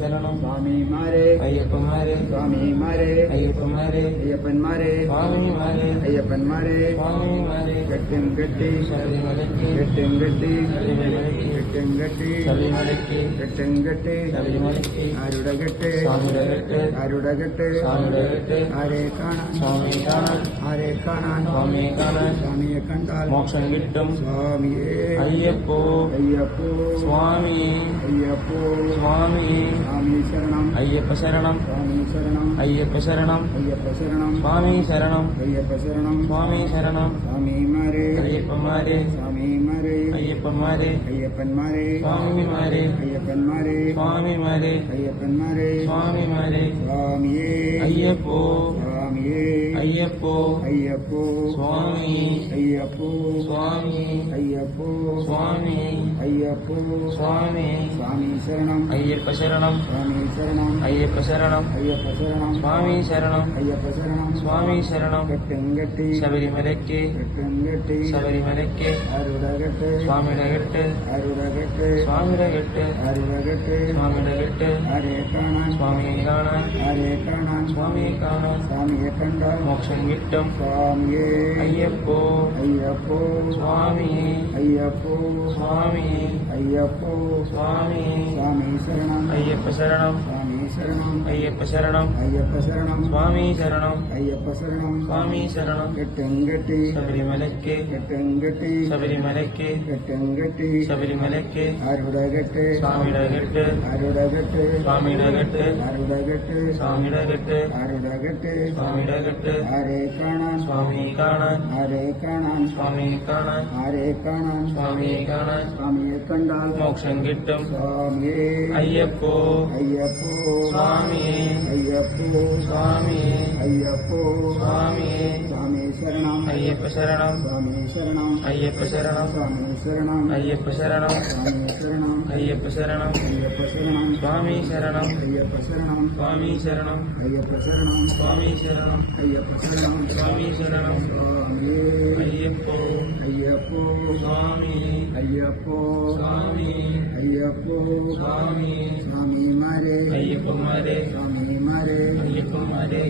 ശരണം സ്വാമിമാരെ അയ്യപ്പന്മാരെ സ്വാമിമാരെ അയ്യപ്പന്മാരെ അയ്യപ്പന്മാരെ സ്വാമിമാരെ അയ്യപ്പന്മാരെ സ്വാമിമാരെ കെട്ടും കെട്ടി ശബരിമലയ്ക്ക് കെട്ടും കെട്ടി ശബരിമലയ്ക്ക് കെട്ടും കെട്ടി ശബരിമലയ്ക്ക് കെട്ടും കെട്ടി ശബരിമലയ്ക്ക് ആരുടെ കെട്ട് സ്വാമിയുടെ കെട്ട് ആരുടെ കെട്ട് സ്വാമിയുടെ കെട്ട് ആരെ കാണാൻ സ്വാമിയെ കാണാൻ ആരെ കാണാൻ സ്വാമിയെ കാണാൻ സ്വാമിയെ കണ്ടാൽ മോക്ഷം കിട്ടും സ്വാമിയേ അയ്യപ്പോ അയ്യപ്പോ സ്വാമിയെ അയ്യപ്പോ സ്വാമിയെ സ്വാമി ശരണം അയ്യപ്പ ശരണം സ്വാമി ശരണം അയ്യപ്പ ശരണം അയ്യപ്പ ശരണം സ്വാമി ശരണം അയ്യപ്പ ശരണം സ്വാമി ശരണം സ്വാമിമാരെ അയ്യപ്പന്മാരെ സ്വാമിമാരെ അയ്യപ്പന്മാരെ അയ്യപ്പന്മാരെ സ്വാമിമാരെ അയ്യപ്പന്മാരെ സ്വാമിമാരെ അയ്യപ്പന്മാരെ സ്വാമിമാരെ സ്വാമിയേ അയ്യപ്പോ സ്വാമിയേ അയ്യപ്പോ അയ്യപ്പോ സ്വാമി അയ്യപ്പോ സ്വാമി അയ്യപ്പോ സ്വാമി അയ്യപ്പോ സ്വാമി സ്വാമി ശരണം അയ്യപ്പ ശരണം സ്വാമി ശരണം അയ്യപ്പ ശരണം അയ്യപ്പ ശരണം സ്വാമി ശരണം അയ്യപ്പ ശരണം സ്വാമി ശരണം കെട്ടും കെട്ടി ശബരിമലയ്ക്ക് കെട്ടും കെട്ടി ശബരിമലയ്ക്ക് ആരുടെ കെട്ട് സ്വാമിയുടെ കെട്ട് ആരുടെ കെട്ട് സ്വാമിയുടെ കെട്ട് ആരുടെ കെട്ട് സ്വാമിയുടെ കെട്ട് ആരെ കാണാൻ സ്വാമിയെ കാണാൻ ആരെ കാണാൻ സ്വാമിയെ കാണാൻ സ്വാമിയെ കണ്ടാൽ മോക്ഷം കിട്ടും സ്വാമിയേ അയ്യപ്പോ അയ്യപ്പോ സ്വാമിയെ അയ്യപ്പോ സ്വാമിയെ അയ്യപ്പോ സ്വാമിയെ സ്വാമി ശരണം അയ്യപ്പ ശരണം സ്വാമി ശരണം അയ്യപ്പ ശരണം അയ്യപ്പ ശരണം സ്വാമി ശരണം അയ്യപ്പ ശരണം സ്വാമി ശരണം കെട്ടും കെട്ടി ശബരിമലയ്ക്ക് കെട്ടും കെട്ടി ശബരിമലയ്ക്ക് കെട്ടും കെട്ടി ശബരിമലയ്ക്ക് ആരുടെ കെട്ട് സ്വാമിയുടെ കെട്ട് ആരുടെ കെട്ട് സ്വാമിയുടെ കെട്ട് ആരുടെ കെട്ട് സ്വാമിയുടെ കെട്ട് ആരുടെ കെട്ട് സ്വാമിയുടെ കെട്ട് ആരെ കാണാൻ സ്വാമിയെ കാണാൻ ആരെ കാണാൻ സ്വാമിയെ കാണാൻ ആരെ കാണാൻ സ്വാമിയെ കാണാൻ സ്വാമിയെ കണ്ടാൽ മോക്ഷം കിട്ടും സ്വാമിയേ അയ്യപ്പോ അയ്യപ്പോ സ്വാമിയെ അയ്യപ്പോ സ്വാമിയെ അയ്യപ്പോ സ്വാമിയെ സ്വാമി ശരണം അയ്യപ്പ ശരണം സ്വാമി ശരണം അയ്യപ്പ ശരണം സ്വാമി ശരണം അയ്യപ്പ ശരണം സ്വാമി ശരണം അയ്യപ്പ ശരണം അയ്യപ്പ ശരണം സ്വാമി ശരണം അയ്യപ്പ ശരണം സ്വാമി ശരണം അയ്യപ്പ ശരണം സ്വാമി ശരണം അയ്യപ്പ ശരണം സ്വാമി ശരണം സ്വാമിയേ അയ്യപ്പോ അയ്യപ്പോ സ്വാമി അയ്യപ്പോ സ്വാമി അയ്യപ്പോ സ്വാമി സ്വാമിമാരെ അയ്യപ്പന്മാരെ സ്വാമിമാരെ അയ്യപ്പന്മാരെ